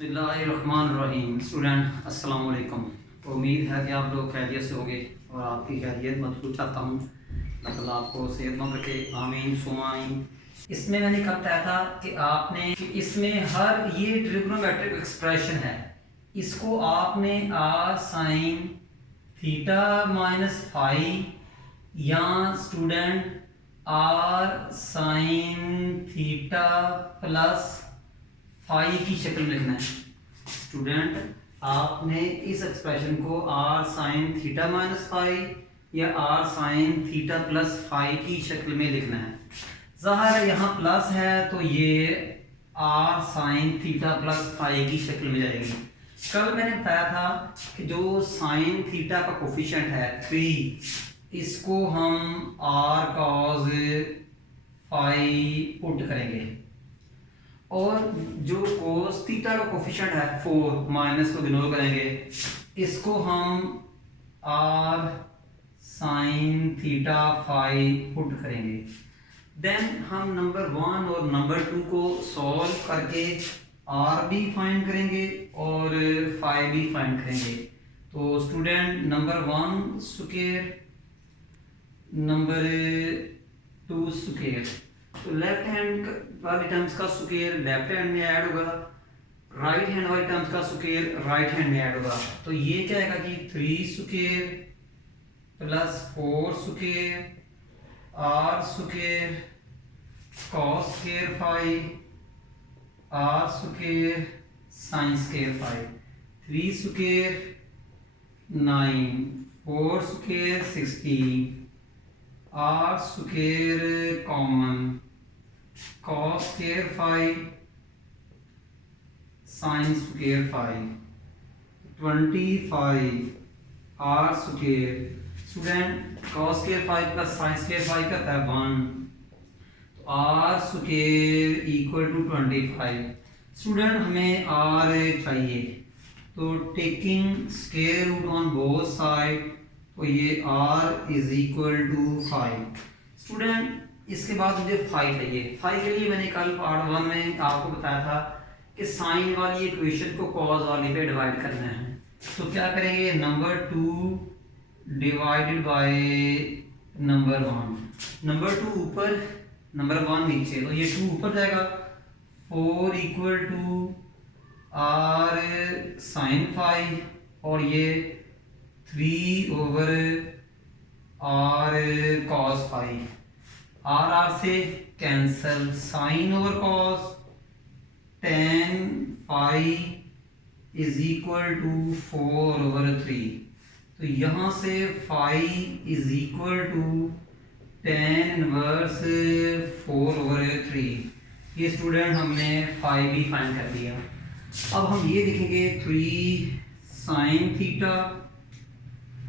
बिस्मिल्लाहिर्रहमानिर्रहीम। स्टूडेंट अस्सलाम वालेकुम। उम्मीद है कि आप लोग खैरियत से होंगे और आपकी खैरियत मदद चाहता हूँ, मतलब आपको सेहतमंद रखे, आमीन सुमा आमीन। इसमें मैंने कहा बताया था कि आपने कि इसमें हर ये ट्रिग्नोमेट्रिक एक्सप्रेशन है, इसको आपने R sine theta minus phi या student R sine theta plus phi की शक्ल में लिखना है। स्टूडेंट आपने इस एक्सप्रेशन को are sine theta minus phi या are sine theta plus phi की शक्ल में लिखना है। ज़ाहिर है यहाँ प्लस है तो ये r sine theta plus phi की शक्ल में जाएगी। कल मैंने बताया था कि जो साइन थीटा का कोफिशिएंट है 3, इसको हम आर कॉज फाई पुट करेंगे और जो कोस थीटा का कोफिशिएंट है 4 माइनस को इग्नोर करेंगे, इसको हम r sine theta phi put करेंगे। देन हम नंबर 1 और नंबर 2 को सॉल्व करके आर भी फाइंड करेंगे और फाई भी फाइंड करेंगे। तो student number 1 square number 2 square, तो लेफ्ट हैंड वाली टर्म्स का स्क्वायर लेफ्ट हैंड में ऐड होगा, राइट हैंड वाली टर्म्स का स्क्वायर राइट हैंड में ऐड होगा। तो ये क्या आएगा कि 3 square plus 4 square r square cos square phi r square sine square phi, 3 square 9 4 square 16 r square common cos square phi sine square phi 25 are square. Student cos square phi plus sine square phi का होता है 1, तो are square equal to 25। Student हमें r चाहिए, तो taking square root on both side, तो ये r is equal to 5। Student इसके बाद मुझे फाई चाहिए। फाई के लिए मैंने कल पार्ट 1 में आपको बताया था कि साइन वाली इक्वेशन को कॉस वाली पे डिवाइड करना है। तो क्या करेंगे, number 2 divided by number 1, number 2 ऊपर नंबर 1 नीचे, तो ये 2 ऊपर जाएगा। 4 equal to r sine phi और ये 3 over R cos phi, are से cancel, sine over cos 10 phi is equal to 4 over 3, तो यहाँ से phi is equal to 10 inverse 4 over 3। ये स्टूडेंट हमने फाई भी फाइंड कर दिया। अब हम ये देखेंगे 3 sine theta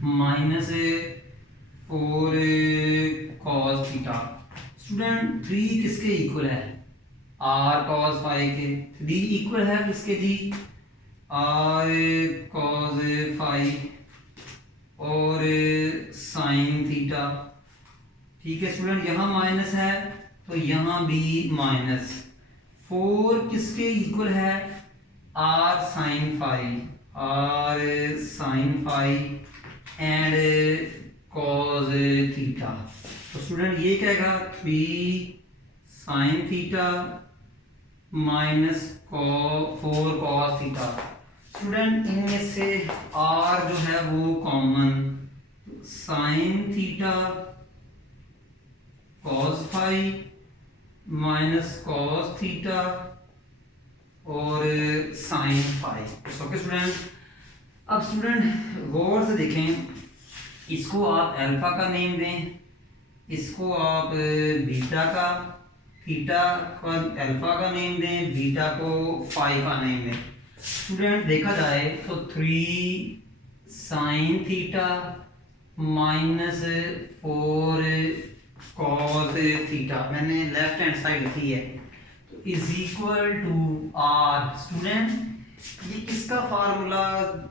minus 4 cos theta. Student 3 किसके इक्वल है, आर कॉस फाई के। 3 इक्वल है किसके जी, आर कॉस फाई और साइन थीटा। ठीक है स्टूडेंट, यहाँ माइनस है तो यहाँ भी माइनस। 4 किसके इक्वल है, are sine phi, are sine phi and cos theta. तो स्टूडेंट ये क्या आएगा, 3 sine theta minus 4 cos theta. Student इनमें से आर जो है वो common, sine theta cos phi minus cos theta और साइन फाई। ओके स्टूडेंट, अब स्टूडेंट गौर से देखें, इसको आप अल्फा का नेम दें, इसको आप बीटा का, थीटा को अल्फा का नेम दें, बीटा को फाई का नेम दें। स्टूडेंट देखा जाए तो 3 sine theta minus 4 cos theta मैंने लेफ्ट हैंड साइड लिखी है, तो is equal to r. Student ये किसका फार्मूला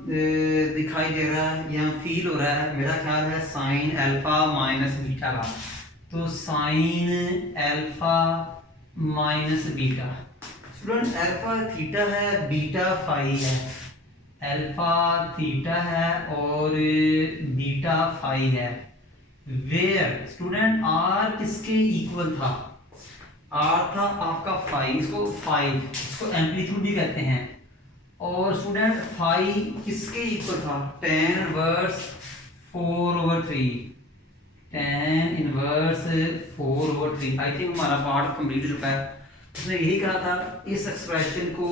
दिखाई दे रहा है या फील हो रहा है, मेरा ख्याल है साइन अल्फा माइनस बीटा का। तो sign alpha minus beta, student alpha theta है, बीटा फाई है, अल्फा थीटा है और बीटा फाई है। वेयर स्टूडेंट आर किसके इक्वल था? आर था आपका फाई, इसको एम्पलीट्यूड भी कहते हैं। और स्टूडेंट फाई किसके इक्वल था? tan inverse 4/3, tan inverse 4/3। I think हमारा पार्ट कंप्लीट हो चुका है। उसने यही कहा था इस एक्सप्रेशन को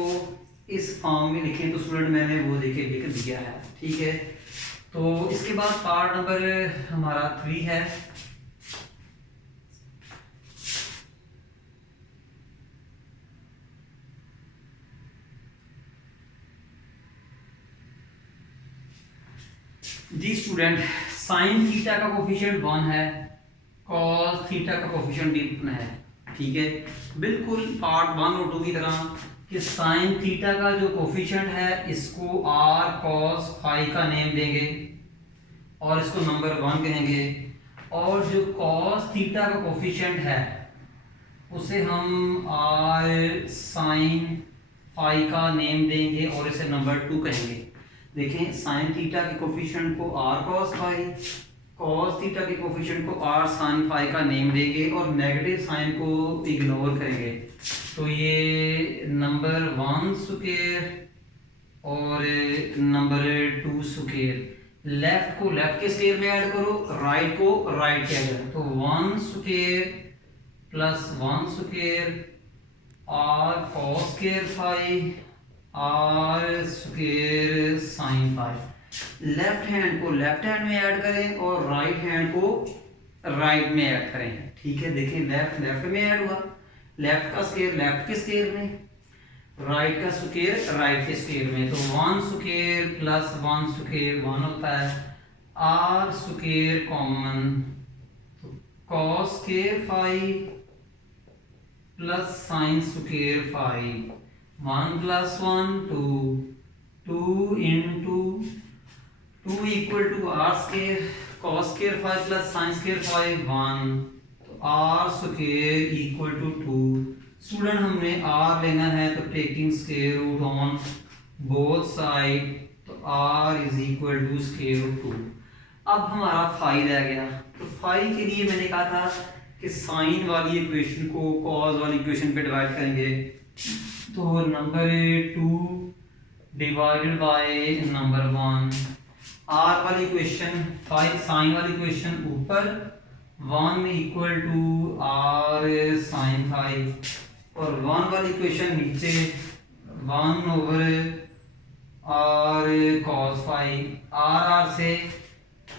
इस फॉर्म में लिखें, तो स्टूडेंट मैंने वो लिख दिया है, ठीक है। तो इसके बाद पार्ट नंबर हमारा 3 है। जी स्टूडेंट, साइन थीटा का कोफिशिएंट 1 है, कॉस थीटा का कोफिशिएंट 1 है, ठीक है। बिल्कुल पार्ट 1 और 2 की तरह कि साइन थीटा का जो कोफिशिएंट है इसको आर कॉस फाई का नेम देंगे और इसको नंबर 1 कहेंगे, और जो कॉस थीटा का कोफिशिएंट है उसे हम आर साइन फाई का नेम देंगे और इसे नंबर 2 कहेंगे। देखें, साइन थीटा के कोफिशिएंट को r cos phi, cos theta के कोफिशिएंट को आर साइन फाई का नेम देंगे और नेगेटिव साइन को इग्नोर करेंगे। तो ये नंबर 1 स्क्वायर और नंबर 2 स्क्वायर, लेफ्ट को लेफ्ट के स्क्वायर में ऐड करो, राइट को राइट के ऐड। तो 1 square plus 1 square are cos square phi r square sine phi. Left hand को लेफ्ट हैंड में ऐड करें और राइट हैंड को राइट में ऐड करें, ठीक है। देखें, लेफ्ट लेफ्ट में ऐड हुआ, लेफ्ट का स्क्वायर लेफ्ट के स्क्वायर में, राइट का स्क्वायर राइट के स्क्वायर में। तो 1 स्क्वायर प्लस 1 स्क्वायर 1 होता है, आर स्क्वायर कॉमन, तो cos square phi plus sine square phi, 1 + 1 2, 2 into 2 equal to are square cos square phi plus sine square phi 1, तो are square equal to 2। Student हमने R लेना है तो taking square root on both side, तो R is equal to square root 2। अब हमारा phi रह गया, तो फाई के लिए मैंने कहा था कि साइन वाली इक्वेशन को कॉस वाली इक्वेशन पे डिवाइड करेंगे, तो number 2 divided by number 1। R वाली इक्वेशन फाई साइन वाली इक्वेशन ऊपर, 1 equal to R sine phi, और 1 वाली इक्वेशन नीचे 1 over R cos phi. Are से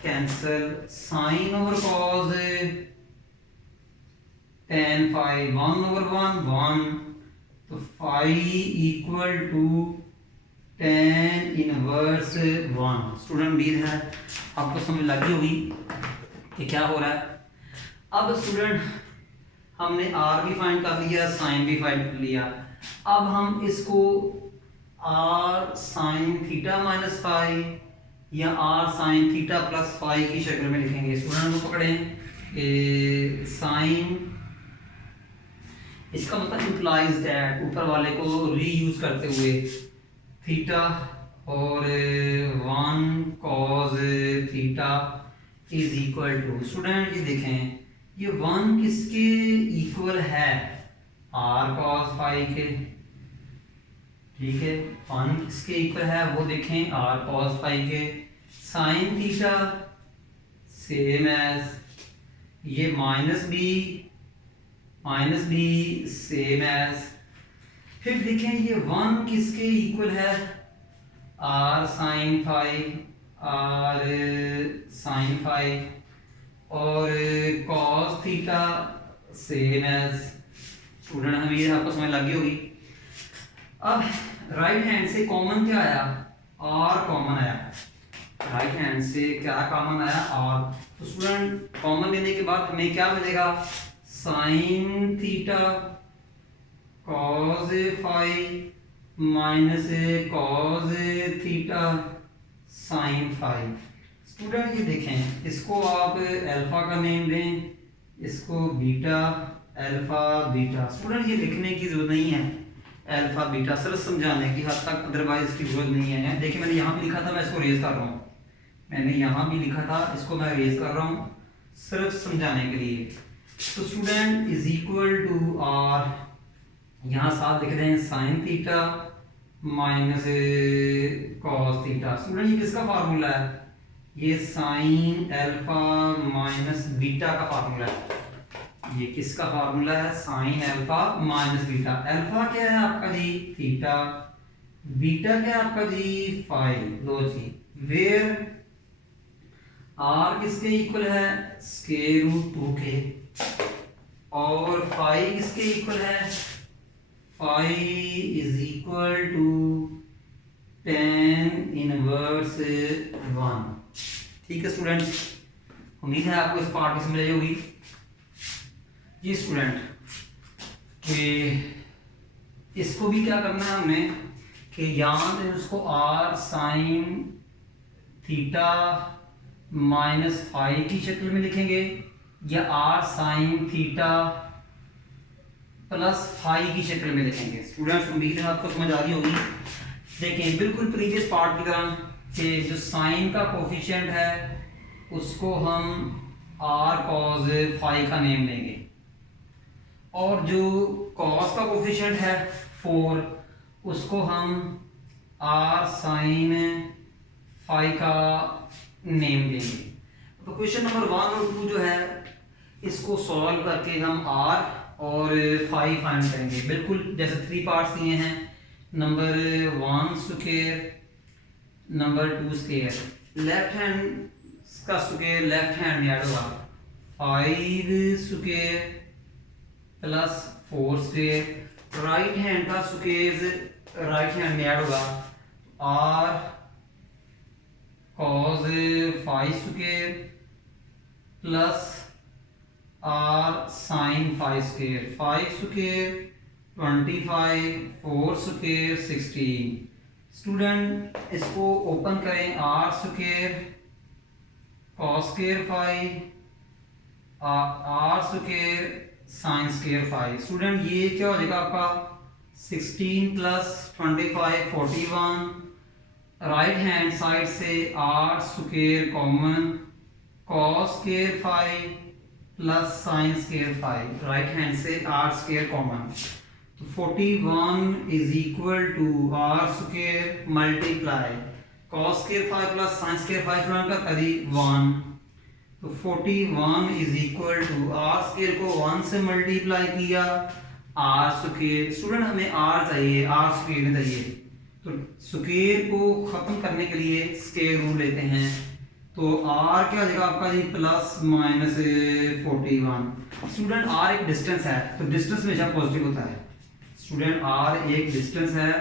cancel, sine over cos tan phi, 1 over 1 तो phi equal to tan inverse 1। Student उम्मीद है आपको समझ लगी होगी कि क्या हो रहा है। अब स्टूडेंट हमने आर भी फाइंड कर लिया, साइन भी फाइंड कर लिया। अब हम इसको R sine theta minus phi या are sine theta plus phi की शक्ल में लिखेंगे। स्टूडेंट को पकड़ें, साइन, इसका मतलब इंप्लाइज दैट ऊपर वाले को रीयूज करते हुए थीटा और 1 cos theta is equal to. Student ये देखें, ये 1 किसके इक्वल है? आर कॉस फाई के, ठीक है। 1 किसके इक्वल है वो देखें, आर कॉस फाई के। साइन थीटा सेम एज ये माइनस बी सेम एज। फिर देखें ये 1 किसके इक्वल है? Are sine phi, are sine phi, और cos theta same as. Student हमें ये आपको समझ लगी होगी। अब राइट हैंड से कॉमन क्या आया? आर कॉमन आया। राइट हैंड से क्या कॉमन आया? आर। तो स्टूडेंट कॉमन लेने के बाद हमें क्या मिलेगा? Sine theta cos phi minus cos theta sine phi. Student ये देखें, इसको आप अल्फा का नेम दें, इसको बीटा, अल्फा बीटा। स्टूडेंट ये लिखने की जरूरत नहीं है, अल्फा बीटा, सिर्फ समझाने की हद तक, अदरवाइज इसकी जरूरत नहीं है। देखिए मैंने यहाँ भी लिखा था, मैं इसको रेज कर रहा हूँ, मैंने यहाँ भी लिखा था, इसको मैं रेज कर रहा हूँ सिर्फ समझाने के लिए। तो student is equal to R, यहाँ साथ लिख रहे हैं sine theta minus cos theta. Student ये किसका फार्मूला है? ये साइन अल्फा माइनस बीटा का फार्मूला है। ये किसका फार्मूला है? Sine alpha minus beta. Alpha क्या है आपका जी? थीटा। बीटा क्या है आपका जी? फाई। लो जी, वेयर आर किसके इक्वल है? स्क्वायर रूट 2 के। और फाई किसके इक्वल है? Phi is equal to tan inverse 1। ठीक है स्टूडेंट्स, उम्मीद है आपको इस पार्ट में समझ आई होगी। जी स्टूडेंट, कि इसको भी क्या करना है हमने कि यहाँ पे उसको r sine theta minus phi की शक्ल में लिखेंगे या are sine theta plus phi की शक्ल में लिखेंगे। स्टूडेंट्स उम्मीद है आपको समझ आ रही होगी। देखें बिल्कुल प्रीवियस पार्ट की तरह कि जो साइन का कोफिशिएंट है उसको हम आर कॉस फाई का नेम लेंगे, और जो कॉस का कोफिशिएंट है 4 उसको हम आर साइन फाई का नेम देंगे। तो क्वेश्चन नंबर 1 और 2 जो है इसको सॉल्व करके हम आर और फाई फाइंड करेंगे, बिल्कुल जैसे 3 पार्ट्स दिए हैं। Number 1 square, number 2 square. Left hand का स्क्वायर लेफ्ट हैंड में ऐड होगा, 5 square plus 4 square. Right hand का स्क्वायर राइट हैंड में ऐड होगा, r cos 5 square plus r sine 5 square. 5 square 25, 4 square 16। Student इसको ओपन करें, r square cos square 5 r square sine square 5। Student ये क्या हो जाएगा आपका 16 प्लस 25 41। राइट हैंड साइड से r square common, cos square 5 plus sine square 5। Right hand से r square common, तो 41 is equal to are square multiply cos square 5 plus sine square 5 का करीब 1। तो 41 is equal to are square को 1 से multiply किया r square. Student हमें r चाहिए, आर स्क्वायर चाहिए, तो स्क्वायर को खत्म करने के लिए स्क्वायर रूट लेते हैं। तो आर क्या हो जाएगा आपका जी? Plus minus 41। स्टूडेंट आर एक डिस्टेंस है, तो डिस्टेंस हमेशा पॉजिटिव होता है। स्टूडेंट आर एक डिस्टेंस है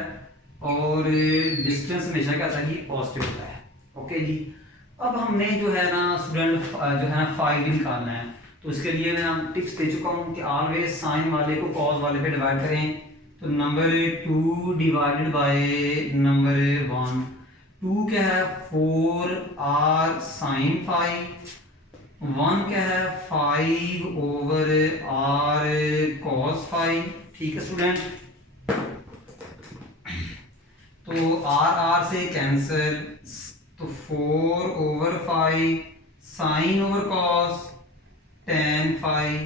और डिस्टेंस हमेशा क्या होता है? पॉजिटिव होता है। ओके जी, अब हमने जो है ना स्टूडेंट जो है ना फाई भी निकालना है, तो इसके लिए मैं टिप्स दे चुका हूँ कि ऑलवेज साइन वाले को कॉस वाले पे डिवाइड करें। तो नंबर 2 डिवाइडेड बाय नंबर 1। 2 क्या है? 4 आर साइन 5। 1 क्या है? 5 ओवर आर कॉस 5। ठीक है स्टूडेंट, तो आर से कैंसिल, तो 4 over 5 sine over cos tan 5,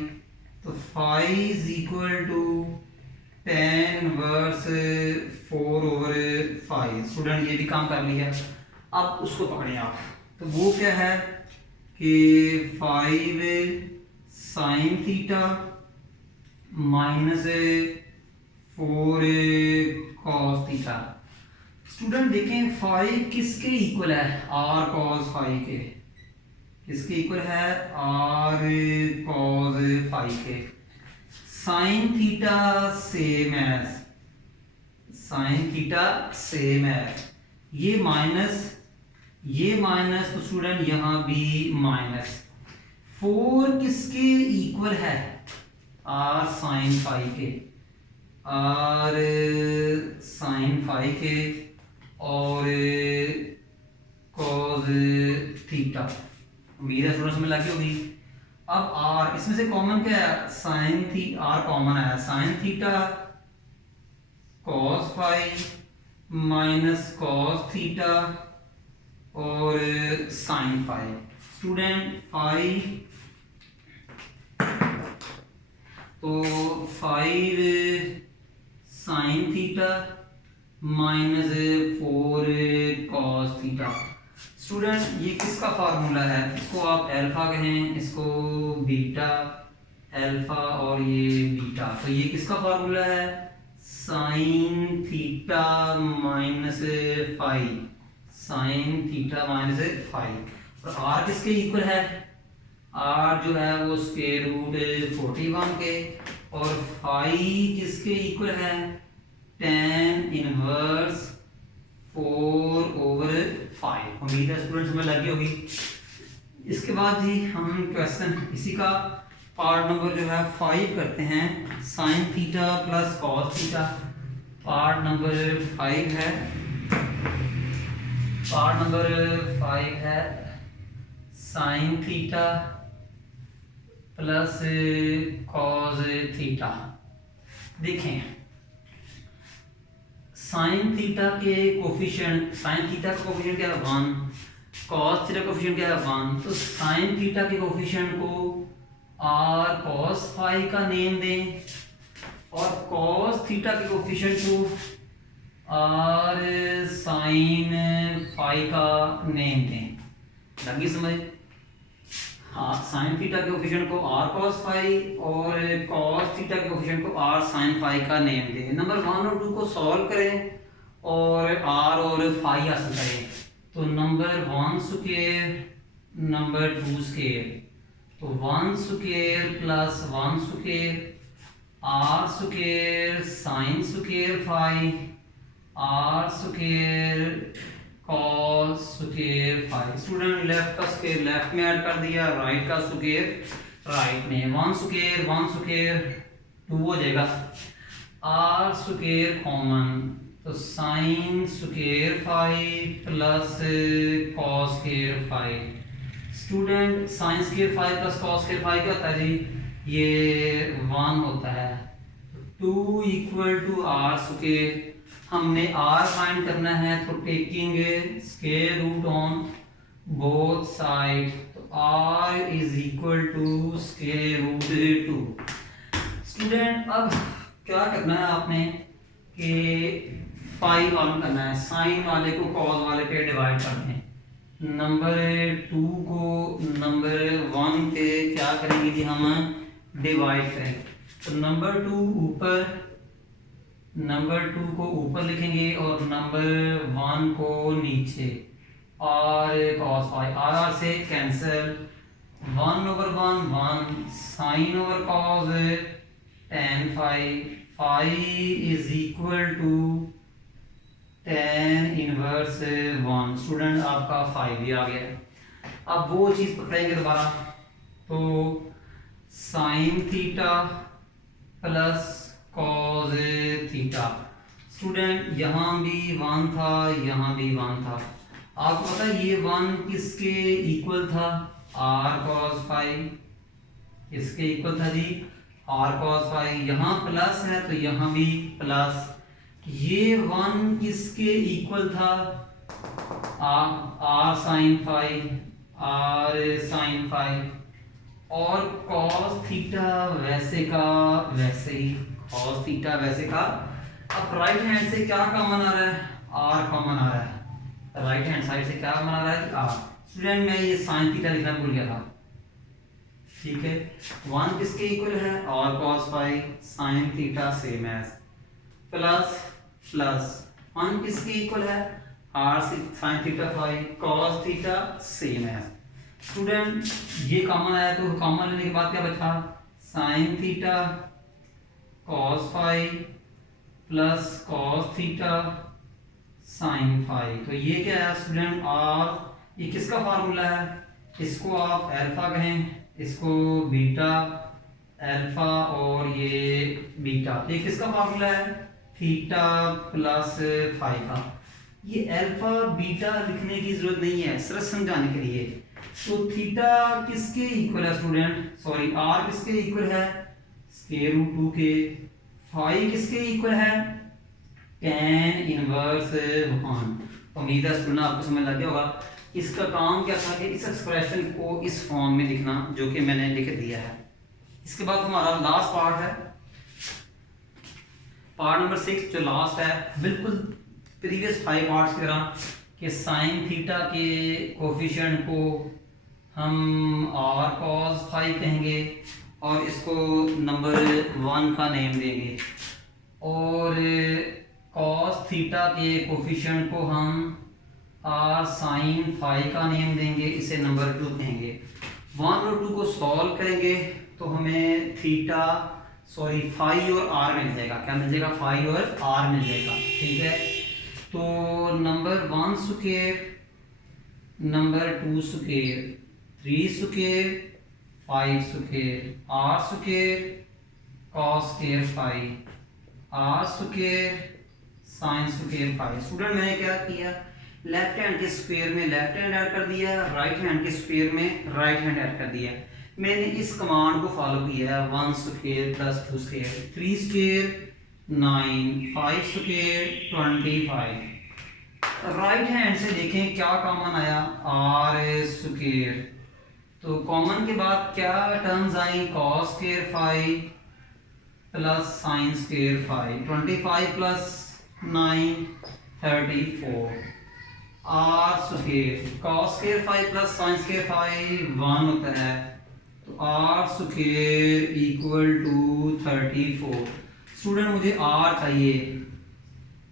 तो 5 is equal to tan inverse 4 over 5। Student ये भी काम कर लिया, अब उसको पकड़ें आप। तो वो क्या है कि 5 sine theta minus 4 cos theta. Student देखें 5 किसके इक्वल है? आर कॉस 5 के। किसके इक्वल है? आर कॉस 5 के। Sine theta same as, sine theta same है, ये माइनस तो स्टूडेंट यहां भी माइनस। 4 किसके इक्वल है? आर साइन 5 के, आर साइन 5 के और कॉस थीटा। उम्मीद है स्टूडेंट समझ लगी होगी। अब आर इसमें से कॉमन क्या है? साइन थी, आर कॉमन है, sine theta phi minus cos theta और साइन फाई। स्टूडेंट फाई तो 5 sine theta minus 4 cos theta. Student ये किसका फार्मूला है? इसको आप अल्फा कहें, इसको बीटा, अल्फा और ये बीटा। तो ये किसका फार्मूला है? Sine theta minus five, sign theta minus five. और आर किसके इक्वल है? आर जो है वो स्क्वायर रूट 41 के, और फाइव किसके इक्वल है? tan inverse 4/5। उम्मीद है स्टूडेंट समझ लगी होगी। इसके बाद जी हम क्वेश्चन इसी का पार्ट नंबर जो है 5 करते हैं, sine theta plus cos theta. Part number 5 है, पार्ट नंबर 5 है sine theta plus cos theta. देखें साइन थीटा के कोफिशिएंट, साइन थीटा का कोफिशिएंट क्या है? 1, कॉस थीटा का कोफिशिएंट क्या है? 1। तो साइन थीटा के कोफिशिएंट को आर कॉस फाई का नेम दें और कॉस थीटा के कोफिशिएंट को आर साइन फाई का नेम दें। लगी समझ? हाँ, साइन थीटा के कोफिशिएंट को आर कॉस फाई और कॉस थीटा के कोफिशिएंट को आर साइन फाई का नेम दें। नंबर 1 और 2 को सॉल्व करें और आर और फाई हासिल करें। तो नंबर 1 स्क्वायर नंबर 2 स्क्वायर, तो 1 square plus 1 square r square sine square phi r square cos square phi. Student left का स्क्वायर लेफ्ट में ऐड कर दिया, राइट का स्क्वायर राइट में। 1 स्क्वायर 2 हो जाएगा, आर स्क्वायर कॉमन, तो sine square phi plus cos square phi. Student sine square phi plus cos square phi क्या होता है जी? ये 1 होता है। 2 इक्वल टू आर स्क्वायर। हमने आर फाइंड करना है तो taking square root on both side, तो R is equal to square root 2। Student अब क्या करना है आपने कि फाई वाला करना है, साइन वाले को कॉस वाले पे डिवाइड करना है। नंबर 2 को नंबर 1 पे क्या करेंगे जी? हम डिवाइड करेंगे। तो नंबर 2 ऊपर, नंबर 2 को ऊपर लिखेंगे और नंबर 1 को नीचे। और कॉस फाई आर से cancel, 1/1 1, sine over cos tan phi, phi is equal to tan inverse 1। Student आपका फाई भी आ गया। अब वो चीज पकड़ेंगे दोबारा, तो sine theta plus cos theta. Student यहाँ भी 1 था, यहाँ भी 1 था। आपको पता है ये 1 किसके इक्वल था? R cos phi. किसके इक्वल था जी? R cos phi. यहाँ प्लस है तो यहाँ भी प्लस। ये 1 किसके इक्वल था? R sine phi, are sine phi. और कॉस थीटा वैसे का वैसे ही, कॉस थीटा वैसे का। अब राइट हैंड से क्या कॉमन आ रहा है? आर कॉमन आ रहा है। राइट हैंड साइड से क्या कॉमन आ रहा है? आर। स्टूडेंट मैं ये साइन थीटा लिखना भूल गया था, ठीक है। 1 किसके इक्वल है? R cos phi, sine theta same as, plus plus 1 किसके इक्वल है? Are sine theta phi, cos theta same as. Student ये कॉमन आया तो कॉमन लेने के बाद क्या बचा? Sine theta cos phi plus cos theta sine phi. तो ये क्या है स्टूडेंट? आर। ये किसका फार्मूला है? इसको आप अल्फा कहें, इसको बीटा, अल्फा और ये बीटा। ये किसका फार्मूला है? थीटा प्लस फाई का। ये अल्फा बीटा लिखने की जरूरत नहीं है, सिर्फ समझाने के लिए। तो थीटा किसके इक्वल है स्टूडेंट? सॉरी, आर किसके इक्वल है? स्क्वायर रूट 2 के। फाई किसके इक्वल है? tan inverse 1। उम्मीद है स्टूडेंट आपको समझ लग गया होगा। इसका काम क्या था कि इस एक्सप्रेशन को इस फॉर्म में लिखना जो कि मैंने लिख दिया है। इसके बाद हमारा लास्ट पार्ट है, पार्ट नंबर 6 जो लास्ट है, बिल्कुल प्रीवियस 5 पार्ट्स की तरह कि साइन थीटा के कोफिशिएंट को हम r cos फाई कहेंगे और इसको नंबर 1 का नेम देंगे, और cos थीटा के कोफिशिएंट को हम r sin फाई का नेम देंगे, इसे नंबर 2 कहेंगे। 1 और 2 को सॉल्व करेंगे तो हमें थीटा फाई और r मिल जाएगा। क्या मिल जाएगा? फाई और r मिल जाएगा। ठीक है, तो number 1 square, number 2 square, 3 square, 5 square, r square cos square phi, r square sin square phi. Student मैंने क्या किया, लेफ्ट हैंड के स्क्वायर में लेफ्ट हैंड ऐड कर दिया, राइट हैंड के स्क्वायर में राइट हैंड ऐड कर दिया। मैंने इस कमांड को फॉलो किया है, 1 square plus 2 square, 3 square 9, 5 square 25। Right hand से देखें क्या कॉमन आया, r स्क्वायर। तो कॉमन के बाद क्या टर्म्स आई, cos square phi plus sin square phi, 25 plus 9 34। r square, cos square phi plus sin square phi 1 होता है, तो r square equal to 34। Student मुझे r चाहिए,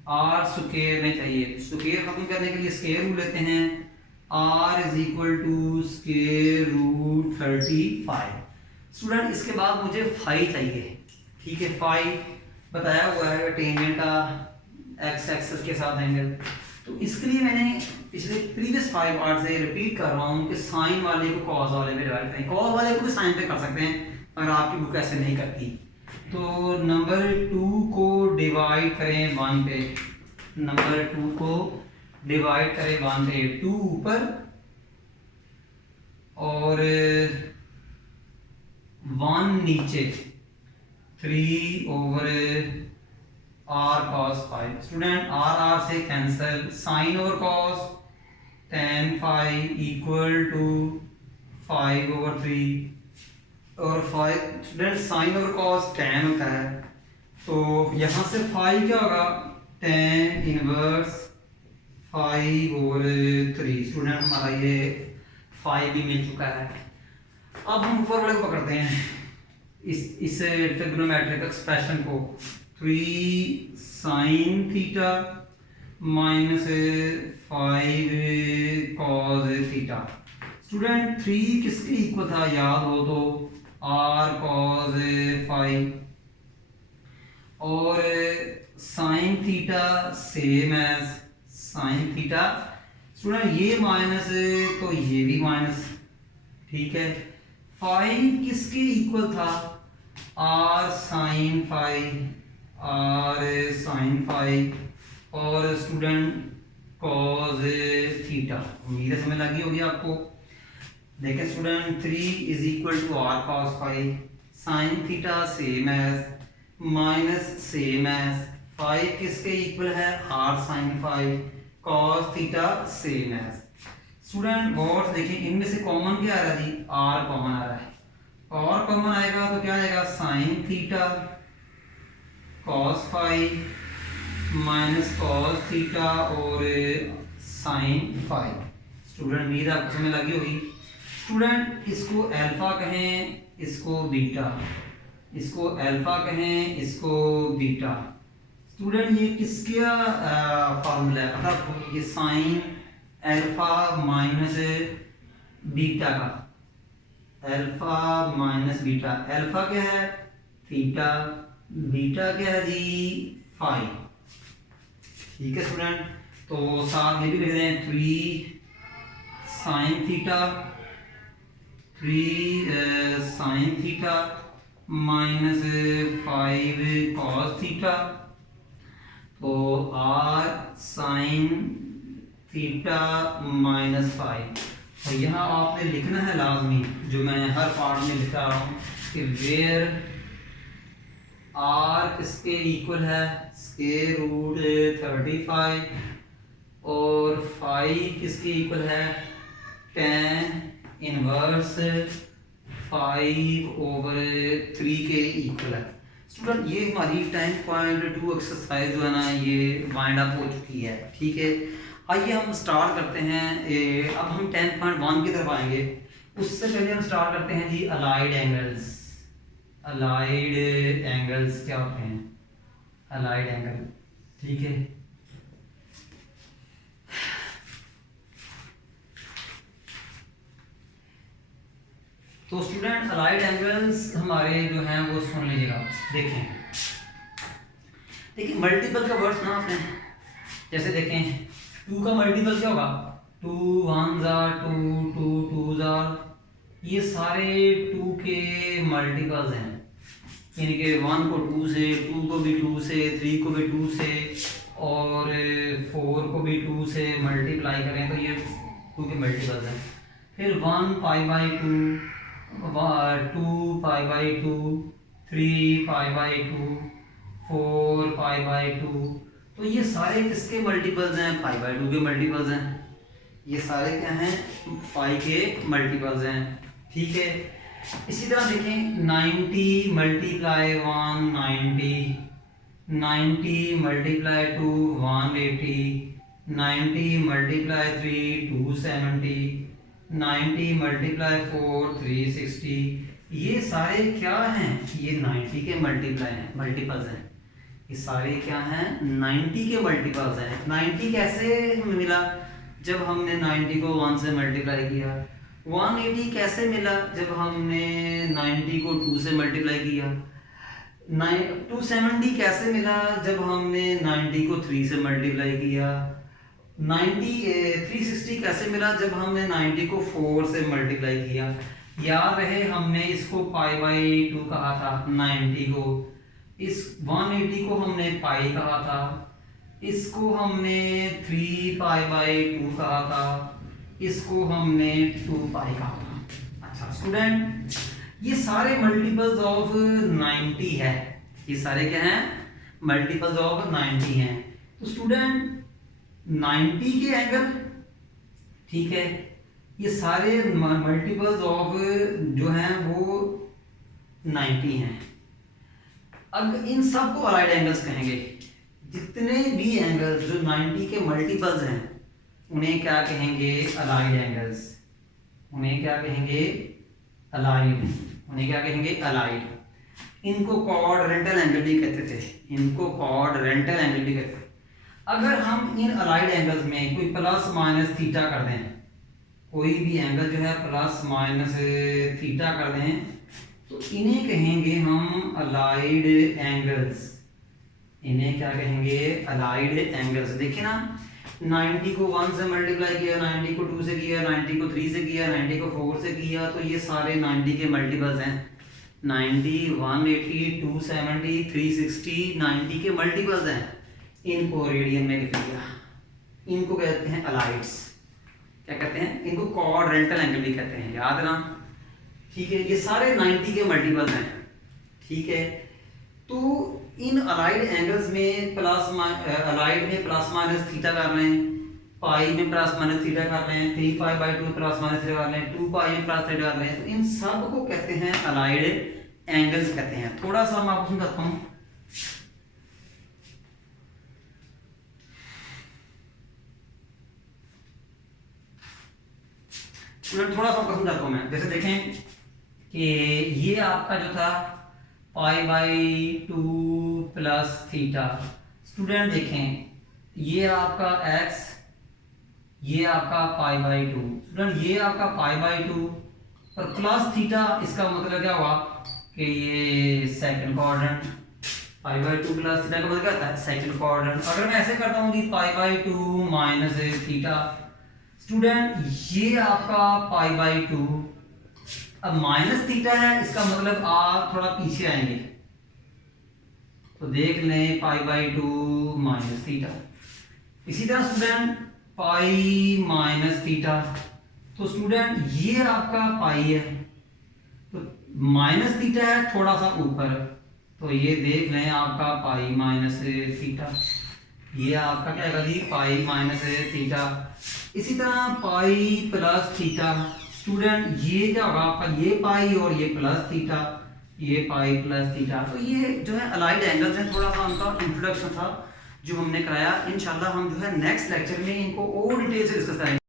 r स्क्वायर नहीं चाहिए। स्क्वायर खत्म करने के लिए स्क्वायर रूट लेते हैं, r is equal to square root 35। Student इसके बाद मुझे फाई चाहिए। ठीक है, फाई बताया हुआ है टेंजेंट का x एक्सिस के साथ एंगल। तो इसके लिए मैंने पिछले प्रीवियस 5 पार्ट से रिपीट कर रहा हूँ कि साइन वाले को कॉस वाले में डिवाइड करें। कॉस वाले को भी साइन पे कर सकते हैं अगर आपकी बुक ऐसे नहीं करती। तो नंबर 2 को डिवाइड करें 1 पे, नंबर 2 को डिवाइड करें 1 पे, 2 ऊपर और 1 नीचे, 3 over r cos phi. Student r से cancel, sine over cos tan phi equal to 5 over 3 और 5। Student sine over cos tan होता है, तो यहाँ से फाई क्या होगा, tan इनवर्स 5 ओवर 3। स्टूडेंट हमारा ये फाई भी मिल चुका है। अब हम ऊपर वाले को पकड़ते हैं, इस ट्रिग्नोमेट्रिक एक्सप्रेशन को, 3 sin theta minus 5 cos theta. Student 3 किसके इक्वल था, याद हो तो r cos फाई, और sin theta same as sin theta. Student ये माइनस तो ये भी माइनस। ठीक है, 5 किसके इक्वल था, r sin phi, r sin phi और स्टूडेंट cos थीटा। उम्मीद है समझ लगी होगी आपको। देखें student 3 is equal to r cos phi, sin theta same as, minus same as, 5 किसके इक्वल है, r sin phi, cos theta same as. Student गौर से देखें, इनमें से कॉमन क्या आ रहा है जी, r कॉमन आ रहा है, और कॉमन आएगा तो क्या आएगा, sin theta cos phi minus cos theta और sin फाई। स्टूडेंट उम्मीद आपको समझ लगी होगी। स्टूडेंट इसको अल्फा कहें, इसको बीटा, इसको अल्फा कहें, इसको बीटा। स्टूडेंट ये किसका फार्मूला है पता आपको, ये साइन अल्फा माइनस बीटा का, अल्फा माइनस बीटा। अल्फा क्या है, थीटा, बीटा क्या है जी, फाई। ठीक है स्टूडेंट, तो साथ में भी लिख दें 3 sine theta, 3 sine theta minus 5 cos theta, तो r साइन थीटा माइनस 5। और यहाँ आपने लिखना है लाजमी, जो मैं हर पार्ट में लिख रहा हूँ कि वेयर आर किसके इक्वल है, स्क्वायर रूट 35, और फाइव किसके इक्वल है, tan इनवर्स 5/3 के इक्वल है। स्टूडेंट ये हमारी 10.2 एक्सरसाइज जो है ना ये वाइंड अप हो चुकी है, ठीक है। आइए हम स्टार्ट करते हैं, अब हम 10.1 की तरफ आएंगे। उससे पहले हम स्टार्ट करते हैं जी अलाइड एंगल्स। अलाइड एंगल्स क्या होते हैं, अलाइड एंगल, ठीक है। तो स्टूडेंट अलाइड एंगल्स हमारे जो हैं वो सुन लीजिएगा। देखें देखिए मल्टीपल का वर्ड्स ना आपने, जैसे देखें 2 का मल्टीपल क्या होगा, 2 1s are 2, 2 2s are, ये सारे 2 के मल्टीपल्स हैं, यानी कि 1 को 2 से, 2 को भी 2 से, 3 को भी 2 से, और 4 को भी 2 से मल्टीप्लाई करें तो ये 2 के मल्टीपल्स हैं। फिर 1 π/2, 2 π/2, 3 π/2, 4 π/2, तो ये सारे किसके मल्टीपल्स हैं, π/2 के मल्टीपल्स हैं। ये सारे क्या हैं, पाई के मल्टीपल्स हैं, ठीक है। इसी तरह देखें 90 मल्टीप्लाई 1 90, 90 मल्टीप्लाई 2 180, 90 मल्टीप्लाई 3 270, 90 मल्टीप्लाई 4 360, ये सारे क्या हैं, ये 90 के मल्टीप्लाई हैं, मल्टीपल्स हैं। ये सारे क्या हैं, 90 के मल्टीपल्स हैं। 90 कैसे हमें मिला, जब हमने 90 को 1 से मल्टीप्लाई किया। 180 कैसे मिला, जब हमने 90 को 2 से मल्टीप्लाई किया। 270 कैसे मिला, जब हमने 90 को 3 से मल्टीप्लाई किया। 360 कैसे मिला, जब हमने 90 को 4 से मल्टीप्लाई किया। याद रहे हमने इसको π/2 कहा था, 90 को, इस 180 को हमने पाई कहा था, इसको हमने 3π/2 कहा था, इसको हमने 2π कहा था। अच्छा स्टूडेंट ये सारे मल्टीपल्स ऑफ 90 है, ये सारे क्या हैं, मल्टीपल्स ऑफ 90 हैं। तो स्टूडेंट 90 के एंगल, ठीक है, ये सारे मल्टीपल्स ऑफ जो हैं वो 90 हैं। अब इन सब को अलाइड एंगल्स कहेंगे। जितने भी एंगल्स जो 90 के मल्टीपल्स हैं उन्हें क्या कहेंगे, अलाइड एंगल्स। उन्हें क्या कहेंगे, अलाइड। उन्हें क्या कहेंगे, अलाइड। इनको क्वाड्रेंटल एंगल भी कहते थे, इनको क्वाड्रेंटल एंगल भी कहते थे। अगर हम इन अलाइड एंगल्स में कोई प्लस माइनस थीटा कर दें, कोई भी एंगल जो है प्लस माइनस थीटा कर दें, तो इन्हें कहेंगे हम अलाइड एंगल्स। इन्हें क्या कहेंगे, अलाइड एंगल्स। देखिए ना 90 को 1 से मल्टीप्लाई किया, 90 को 2 से किया, 90 को 3 से किया, 90 को 4 से किया, तो ये सारे 90 के मल्टीपल्स हैं। 90 180 270 360 90 के मल्टीपल्स हैं। इनको रेडियन में लिख लिया, इनको कहते हैं अलाइड्स। क्या कहते हैं, इनको क्वाड्रेंटल एंगल भी कहते हैं, याद ना, ठीक है। ये सारे 90 के मल्टीपल्स हैं, ठीक है। तो इन अलाइड एंगल्स में अलाइड में प्लस माइनस थीटा कर लें, पाई में प्लस माइनस थीटा कर लें, 3π/2 में प्लस माइनस थीटा कर लें, 2π में प्लस थीटा कर लें, तो इन सब को कहते हैं अलाइड एंगल्स कहते हैं। थोड़ा सा मैं आपको समझाता हूँ। थोड़ा सा आपको समझाता हूँ मैं। जैसे देखें कि ये आपका जो था π/2 प्लस थीटा। स्टूडेंट देखें ये आपका x, ये आपका π/2। स्टूडेंट ये आपका π/2 और प्लस थीटा, इसका मतलब क्या हुआ कि ये सेकंड क्वाड्रेंट। π/2 प्लस थीटा का मतलब क्या होता है, सेकंड क्वाड्रेंट। अगर मैं ऐसे करता हूँ कि π/2 माइनस थीटा, स्टूडेंट ये आपका π/2, अब माइनस थीटा है, इसका मतलब आप थोड़ा पीछे आएंगे तो देख लें π/2 माइनस थीटा। इसी तरह स्टूडेंट पाई माइनस थीटा, तो स्टूडेंट ये आपका पाई है, तो माइनस थीटा है थोड़ा सा ऊपर, तो ये देख लें आपका पाई माइनस थीटा, ये आपका क्या आएगा जी पाई माइनस थीटा। इसी तरह पाई प्लस थीटा, स्टूडेंट ये क्या होगा आपका ये पाई और ये प्लस थीटा, ये पाई प्लस थीटा। तो ये जो है अलाइड एंगल्स हैं, थोड़ा सा उनका इंट्रोडक्शन था जो हमने कराया। इंशाल्लाह हम जो है नेक्स्ट लेक्चर में इनको और डिटेल से डिस्कस करेंगे।